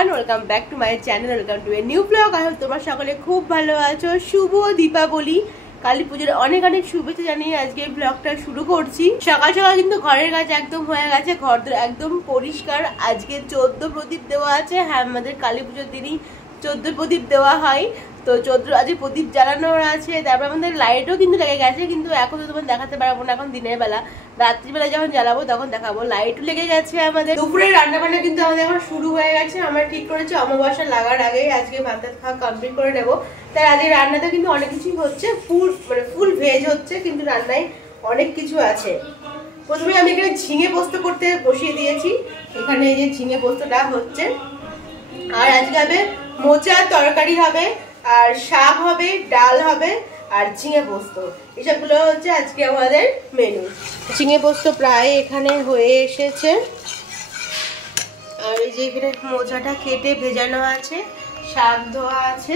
Everyone, welcome back to my channel, welcome to a new blog. I hope তোমরা সকলে খুব ভালো আছো। শুভ দীপাবলি, কালী পুজোর অনেক অনেক শুভেচ্ছা জানিয়ে আজকে এই ব্লগটা শুরু করছি। সকাল সকাল কিন্তু ঘরের কাজ একদম হয়ে গেছে, ঘর একদম পরিষ্কার। আজকে 14 প্রদীপ দেওয়া আছে। হ্যাঁ, আমাদের কালী পুজোর দিনই 14 প্রদীপ দেওয়া হয়। তো 14 আজকে প্রদীপ জ্বালানোর আছে। তারপর আমাদের লাইটও কিন্তু লেগে গেছে, কিন্তু এখন তো তোমার দেখাতে পারবো না, এখন দিনের বেলা। রাত্রিবেলা যখন জ্বালাবো তখন দেখাবো। লাইটও লেগে গেছে আমাদের। দুপুরের রান্না বান্না কিন্তু আমাদের এখন শুরু হয়ে গেছে। আমরা ঠিক করেছি অমাবস্যা লাগার আগেই আজকে ভাত খাওয়া কমপ্লিট করে নেবো। তাই আজকে রান্নাতে কিন্তু অনেক কিছুই হচ্ছে, ফুল ভেজ হচ্ছে, কিন্তু রান্নায় অনেক কিছু আছে। প্রথমে আমি এখানে ঝিঙে পোস্ত করতে বসিয়ে দিয়েছি। এখানে এই যে ঝিঙে পোস্তটা হচ্ছে। আর আজকে হবে মোচার তরকারি হবে, আর শাক হবে, ডাল হবে, আর ঝিঙে পোস্ত। এসবগুলো হচ্ছে আজকে আমাদের মেনু। ঝিঙে পোস্ত প্রায় এখানে হয়ে এসেছে। আর এই যে এখানে মোচাটা কেটে ভেজানো আছে, শাক ধোয়া আছে।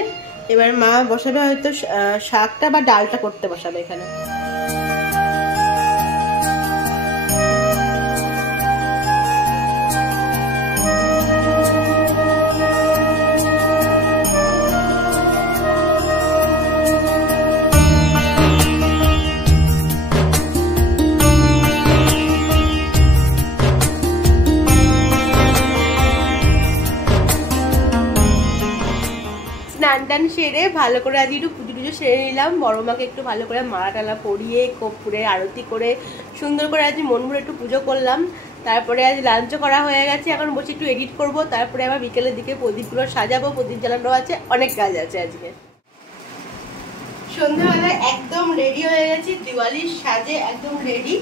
এবার মা বসাবে হয়তো শাকটা বা ডালটা করতে বসাবে এখানে। স্নান সেরে ভালো করে আজ একটু পুজো টুজো সেরে নিলাম। বড় মাকে একটু ভালো করে মালা টালা পরিয়ে কর্পূরে আরতি করে সুন্দর করে আজ মন ভরে একটু পুজো করলাম। তারপরে আজ লাঞ্চও করা হয়ে গেছে। এখন বসে একটু এডিট করব, তারপরে আবার বিকেলের দিকে প্রদীপগুলো সাজাবো, প্রদীপ জ্বালানো আছে, অনেক কাজ আছে আজকে। সন্ধ্যাবেলায় একদম রেডি হয়ে গেছি, দিওয়ালির সাজে একদম রেডি,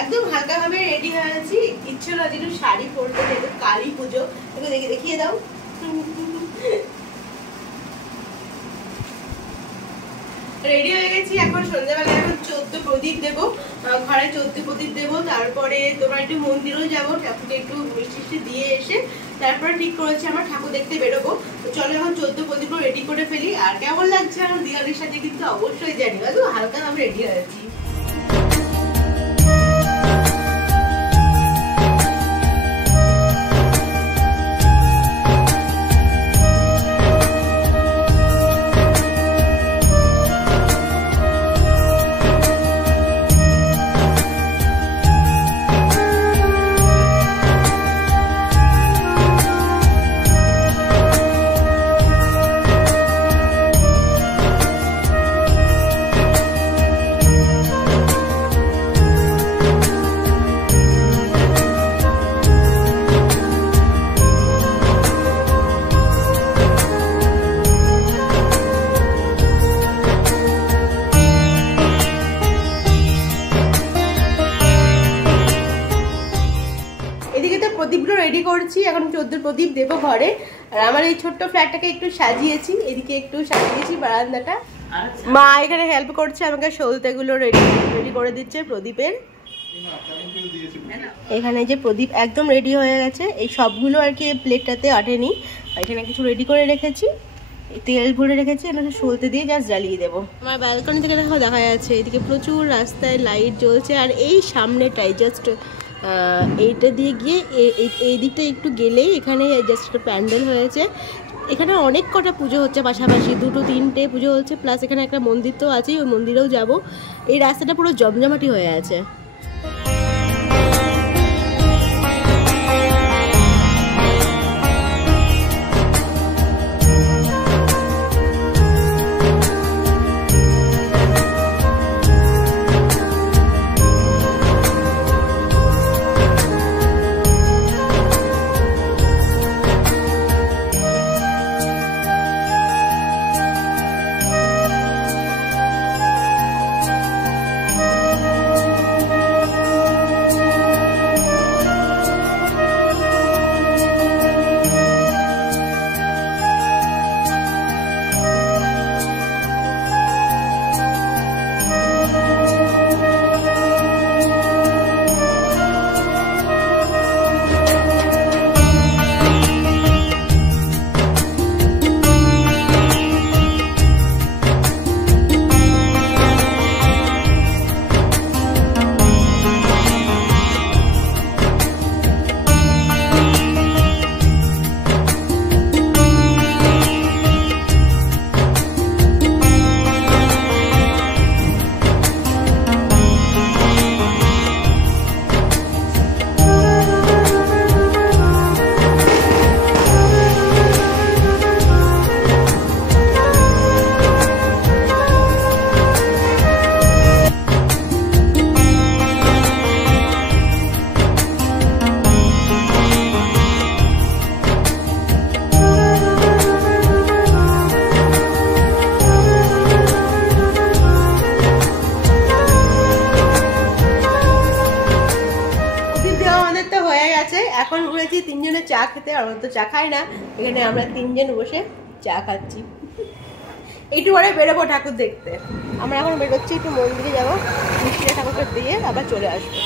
একদম হালকাভাবে রেডি হয়ে গেছি। ইচ্ছে হলো একটু শাড়ি পরতে, যেহেতু কালী পুজো। দেখিয়ে দাও। রেডি হয়ে গেছি। এখন সন্ধ্যাবেলায় এখন 14 প্রদীপ দেবো, ঘরে 14 প্রদীপ দেবো। তারপরে তোমরা একটু মন্দিরেও যাবো, ঠাকুরকে একটু মিষ্টি দিয়ে এসে তারপরে ঠিক করেছি আমরা ঠাকুর দেখতে বেরোবো। তো চলো এখন 14 প্রদীপ রেডি করে ফেলি। আর কেমন লাগছে আমার দিওয়ালির সাথে কিন্তু অবশ্যই জানি, হালকা আমি রেডি হয়েছি। প্রদীপগুলো রেডি করছি, এখন 14 প্রদীপ দেবো ঘরে। আর আমার এই ছোট্ট ফ্ল্যাটটাকে একটু সাজিয়েছি, এদিকে একটু সাজিয়েছি বারান্দাটা। মা এখানে হেল্প করছে আমাকে, সলতেগুলো রেডি করে দিচ্ছে প্রদীপের। এখানে যে প্রদীপ একদম রেডি হয়ে গেছে, এই সবগুলো আর কি প্লেটটাতে আটেনি। এখানে কিছু রেডি করে রেখেছি, তেল ভরে রেখেছি, এখানে সলতে দিয়ে জাস্ট জ্বালিয়ে দেবো। আমার ব্যালকনি থেকে দেখা যাচ্ছে এদিকে প্রচুর রাস্তায় লাইট জ্বলছে। আর এই সামনেটাই জাস্ট এইটা দিয়ে গিয়ে এই দিকটা একটু গেলেই এখানে জাস্ট একটা প্যান্ডেল হয়েছে। এখানে অনেক কটা পুজো হচ্ছে পাশাপাশি, 2-3টে পুজো হচ্ছে, প্লাস এখানে একটা মন্দির তো আছেই, ওই মন্দিরেও যাব। এই রাস্তাটা পুরো জমজমাটি হয়ে আছে। খেতে, আর তো চা খায় না। এখানে আমরা 3 জন বসে চা খাচ্ছি। একটু পরে বেরোবো ঠাকুর দেখতে। আমরা এখন বেরোচ্ছি, একটু মন্দিরে যাবো, মিষ্টিটা ঠাকুরকে দিয়ে আবার চলে আসবো।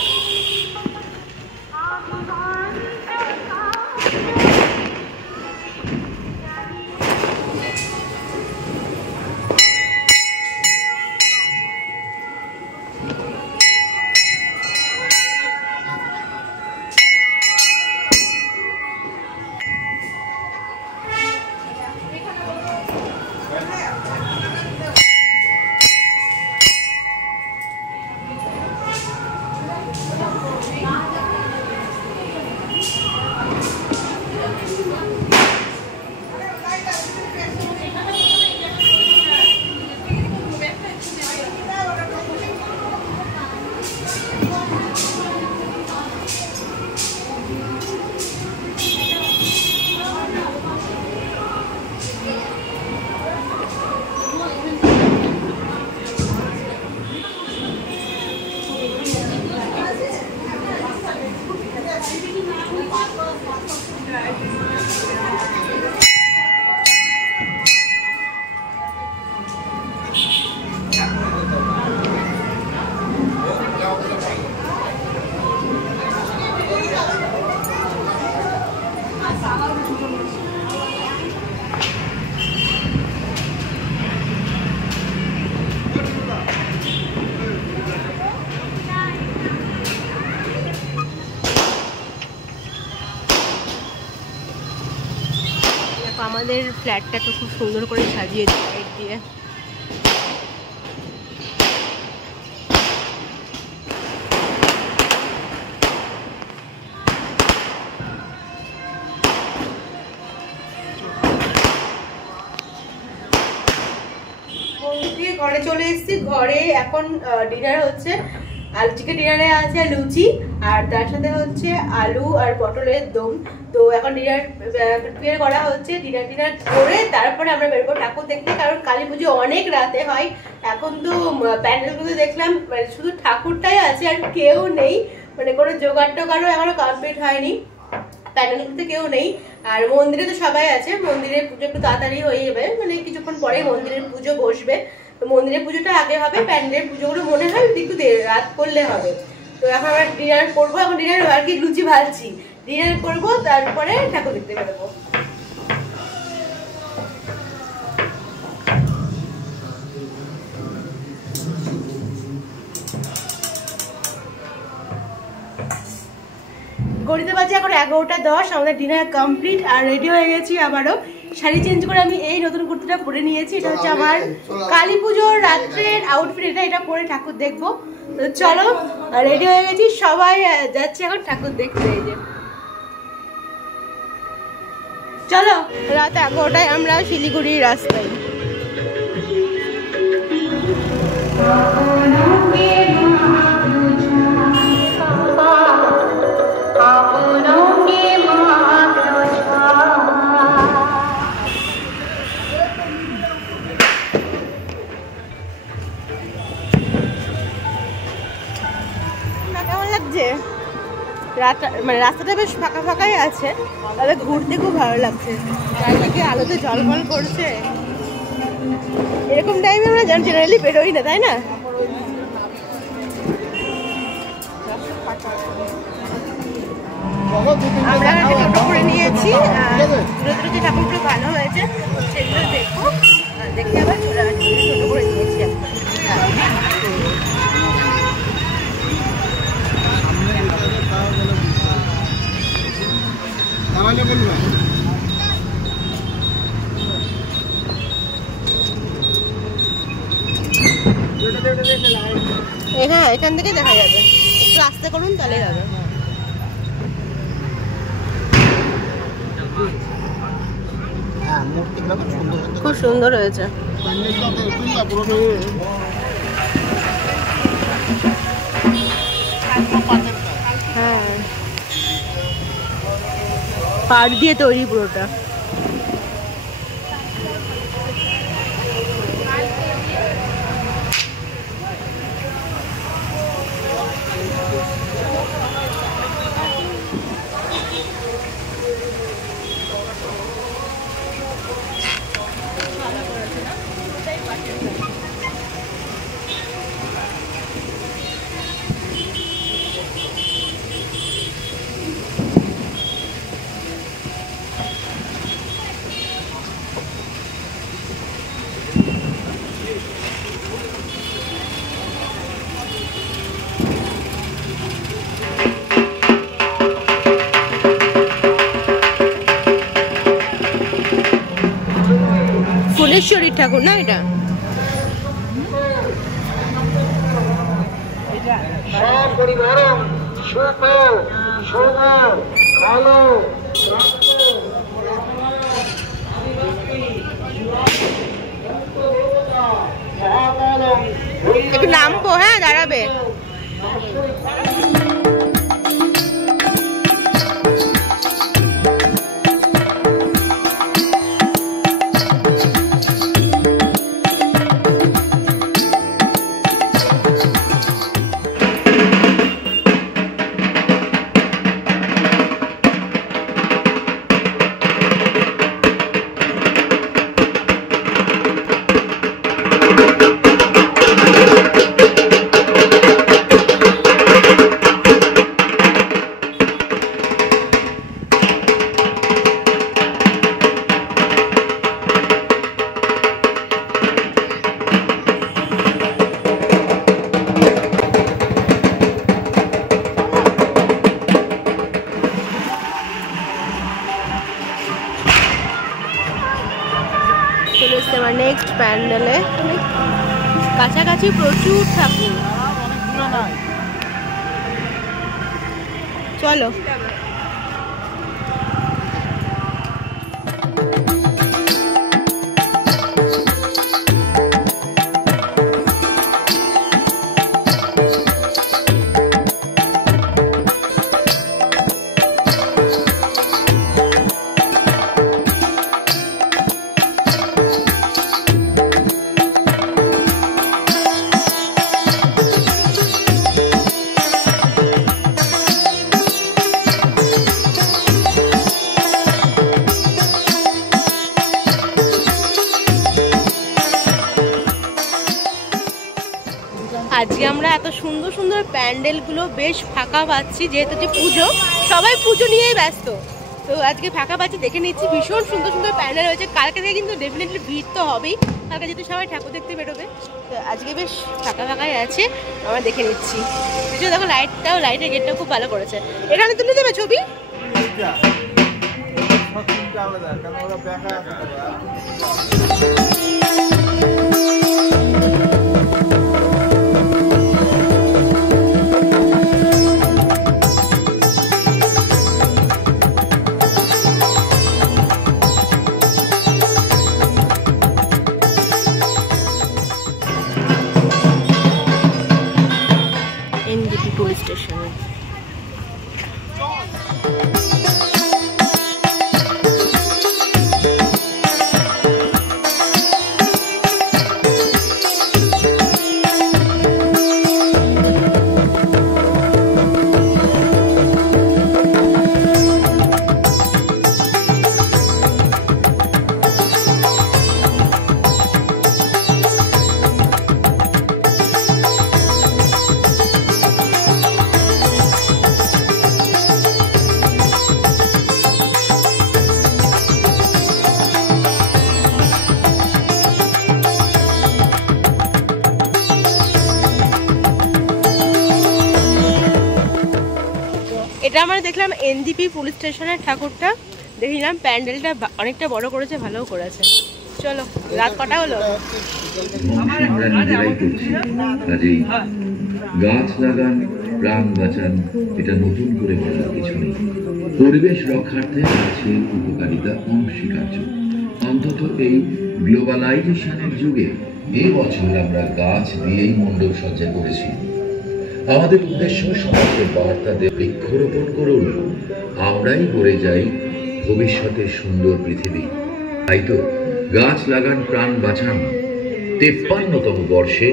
আমাদের ফ্ল্যাটটাকে খুব সুন্দর করে সাজিয়েছে লাইট দিয়ে। ঘরে চলে এসেছি। ঘরে এখন ডিনার হচ্ছে। আজকে ডিনারে আছে লুচি, আর তার সাথে হচ্ছে আলু আর পটলের দম। তো এখন ডিনার প্রিপেয়ার করা হচ্ছে। ডিনার করে তারপরে আমরা বেরোবো ঠাকুর দেখতে, কারণ কালী পুজো অনেক রাতে হয়। এখন তো প্যান্ডেলগুলো দেখলাম মানে শুধু ঠাকুরটাই আছে, আর কেউ নেই, মানে কোনো জোগাড় টোগাড়ও এখনো কমপ্লিট হয়নি। প্যান্ডেলগুলোতে কেউ নেই, আর মন্দিরে তো সবাই আছে। মন্দিরের পুজো একটু তাড়াতাড়ি হয়ে যাবে, মানে কিছুক্ষণ পরে মন্দিরের পুজো বসবে। তো মন্দিরের পুজোটা আগে হবে, প্যান্ডেলের পুজোগুলো মনে হয় একটু রাত করলে হবে। তো এখন আমরা ডিনার করবো। এখন ডিনার আর কি লুচি ভাজছি, ডিনার করবো, তারপরে ঠাকুর দেখতে বেরোবো। ঘড়িতে বাজে এখন 11:10। আমাদের ডিনার কমপ্লিট আর রেডি হয়ে গেছি। আবারও শাড়ি চেঞ্জ করে আমি এই নতুন কুর্তিটা পরে নিয়েছি। এটা হচ্ছে আমার কালী পুজোর রাত্রের আউটফিট। এটা পরে ঠাকুর দেখবো। তো চলো, রেডি হয়ে গেছি, সবাই যাচ্ছে এখন ঠাকুর দেখতে। এই যে চলো, রাত 11টায় আমরা শিলিগুড়ির রাস্তায়। মানে রাস্তাটা বেশ ফাঁকা ফাঁকাই আছে, তবে ঘুরতে খুব ভালো লাগছে। চারিদিকে আলোতে ঝলমল করছে। এরকম টাইমে আমরা জেনারেলি বেরোই না, তাই না? আমরা টোটো করে নিয়েছি। দূরে দূরে যে ঠাকুরগুলো ভালো হয়েছে সেগুলো দেখবো, দেখে আবার চলে আসছি। টোটো করে নিয়েছি। হ্যাঁ, এখান থেকে দেখা যাবে। একটু আস্তে করুন, তাহলে যাবে। খুব সুন্দর হয়েছে। হ্যাঁ, পাট দিয়ে তৈরি পুরোটা। ফুলেশ্বরীর ঠাকুর না এটা? একটু নামবো, হ্যাঁ দাঁড়াবে। নেক্সট প্যান্ডেলে কাছাকাছি প্রচুর ঠাকুর। চলো আজকে আমরা এত সুন্দর সুন্দর প্যান্ডেলগুলো বেশ ফাঁকা পাচ্ছি, যেহেতু যে পুজো, সবাই পুজো নিয়েই ব্যস্ত। তো আজকে ফাঁকা পাচ্ছি, দেখে নিচ্ছি ভীষণ সুন্দর সুন্দর প্যান্ডেল হয়েছে। কালকে থেকে কিন্তু ডেফিনেটলি ভিড় তো হবেই, কালকে যেহেতু সবাই ঠাকুর দেখতে বেরোবে। তো আজকে বেশ ফাঁকা ফাঁকাই আছে, আমরা দেখে নিচ্ছি। দেখো লাইটের গেটটাও খুব ভালো করেছে। এখানে তুলে দেবে ছবি? এনজিপি পুলিশ স্টেশনে এটা আমরা দেখলাম এনজিপি পুলিশ স্টেশনের ঠাকুরটা, দেখলাম প্যান্ডেলটা অনেকটা বড় করেছে, ভালোও করেছে। চলো, রাত কটা হলো? গাছ লাগান, প্রাণ বাঁচান, এটা নতুন করে বলার কিছু নেই। পরিবেশ রক্ষার্থে আছে উপকারিতা অনস্বীকার্য। অন্তত এই গ্লোবালাইজেশনের যুগে এবছর আমরা গাছ দিয়েই মণ্ডপ সজ্জা করেছি। আমাদের উদ্দেশ্য সমাজের বার্তা দিয়ে বৃক্ষরোপণ করুন, আমরাই গড়ে যাই ভবিষ্যতের সুন্দর পৃথিবী। তাই তো গাছ লাগান, প্রাণ বাঁচান 53তম বর্ষে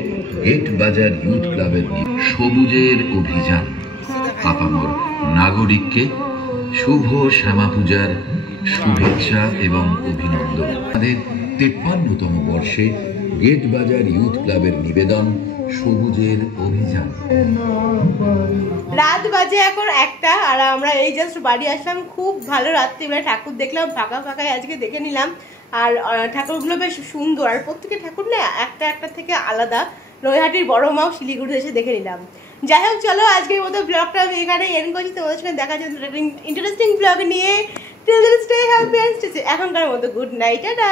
গেট বাজার ইউথ ক্লাবের সবুজের অভিযান। আপামর নাগরিককে শুভ শ্যামা পূজার শুভেচ্ছা এবং অভিনন্দন। আমাদের 53তম বর্ষে গেট বাজার ইউথ ক্লাবের নিবেদন সবুজের অভিযান। রাত বাজে এখন 1টা, আর আমরা এই জাস্ট বাড়ি আসলাম। খুব ভালো রাত্রিবেলা ঠাকুর দেখলাম, ফাঁকা ফাঁকায় আজকে দেখে নিলাম। আর ঠাকুরগুলো বেশ সুন্দর, আর প্রত্যেকের ঠাকুর না একটা থেকে আলাদা। নৈহাটির বড় মাও শিলিগুড়িতে এসে দেখে নিলাম। যাই হোক, চলো আজকের মতো ব্লগটা আমি এখানে এন্ড করছি। তোমাদের সঙ্গে দেখা যাচ্ছে ইন্টারেস্টিং ব্লগ নিয়ে। এখনকার মতো গুড নাইট, টাটা।